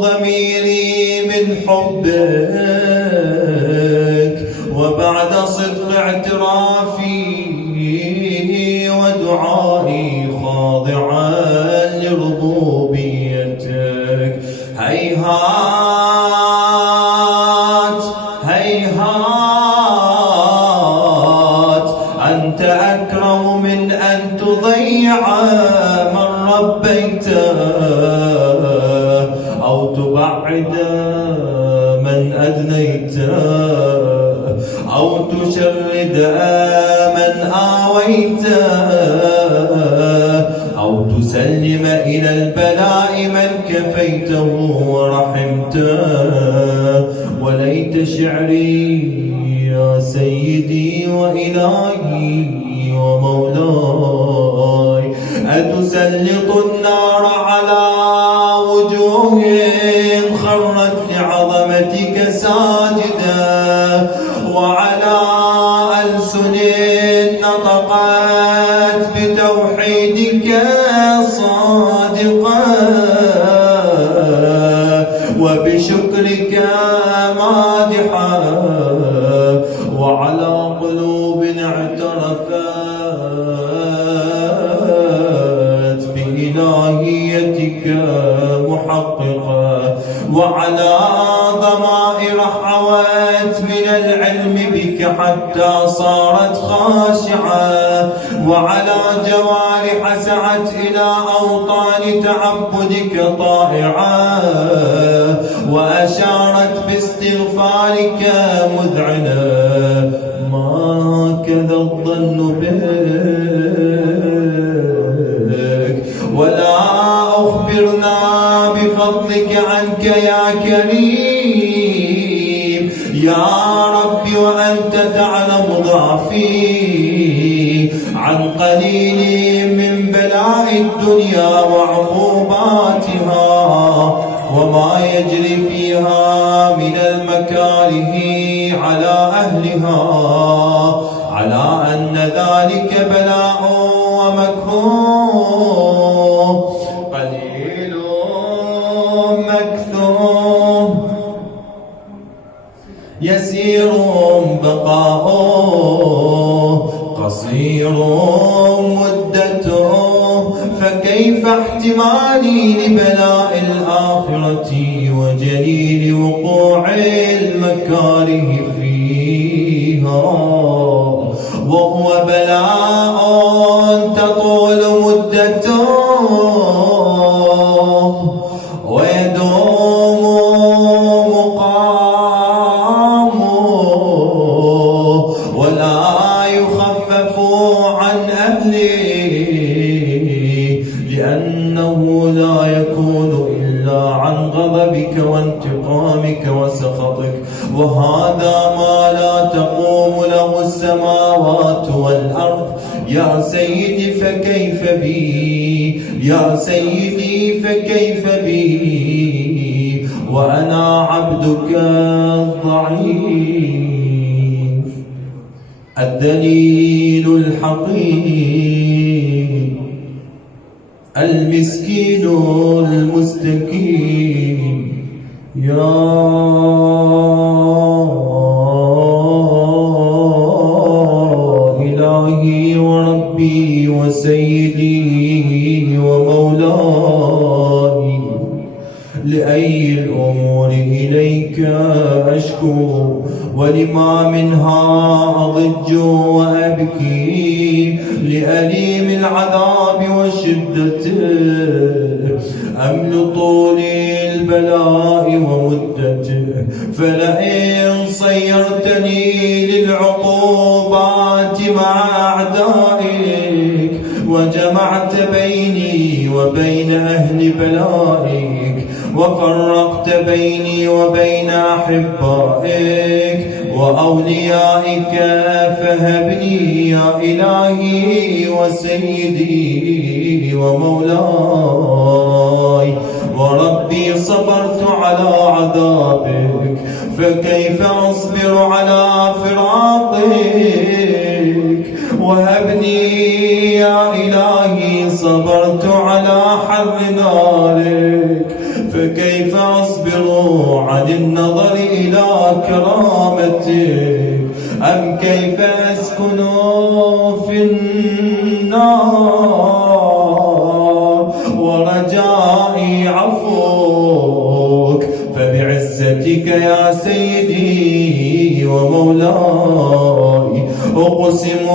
ضميري من حبك، وبعد صدق اعترافي ودعائي خاضعا لربوبيتك. هيهات هيهات أنت أكرم من أن تضيع من ربيته، أو تبعد من أدنيته، أو تشرد من آويته، أو تسلم إلى البلاء من كفيته ورحمته. وليت شعري يا سيدي وإلهي ومولاي أتسلط النار على وجوه خرت لعظمتك ساجدة، وعلى ألسن نطقت بتوحيدك صادقة، وبشكرك مادحة، وعلى قلوب اعترفت بإلهيتك محققة، وعلى ضمائر حوت من العلم بك حتى صارت خاشعة، وعلى جوارح سعت إلى أوطان تعبدك طائعة، وأشارت باستغفارك مذعنة. ما كذا الظن بك، ولا أخبرنا بفضلك عنك يا كريم يا ربي، وأنت تعلم ضعفي عن قليل من بلاء الدنيا وعقوباتها، وما يجري فيها من المكاره على أهلها، على أن ذلك بلاء ومكروه قليل مكثور، يسير بقاؤه قصير مدته. فكيف احتمالي لبلاء الآخرة وجليل وقوع المكاره فيها، وهو بلاء تطول مدته ويدوم مقامه، ولا يخفف عن أهله، لأنه لا يكون إلا عن غضبك وانتقامك وسخطك، وهذا ما لا تقوم له السماوات والأرض. يا سيدي فكيف بي، يا سيدي فكيف بي، وأنا عبدك الضعيف الدليل الحقير المسكين المستكين. يا إلهي وربي وسيدي ومولاي، لأي الأمور إليك أشكو، ولما منها أضج وأبكي، لأليم العذاب وشدته أم لطول البلاء ومدته. فلئن صيرتني للعقوبات مع أعدائك، وجمعت بيني وبين أهل بلائك، وفرقت بيني وبين أحبائك وأوليائك، فهبني يا إلهي وسيدي ومولاي وربي. صبرت على عذابك، فكيف أصبر على فراقك؟ وهبني يا إلهي، صبرت على حر نارك، فكيف أصبر عن النظر إلى كرامتك أم كيف أسكن في النار ورجائي عفوك فبعزتك يا سيدي ومولاي أقسم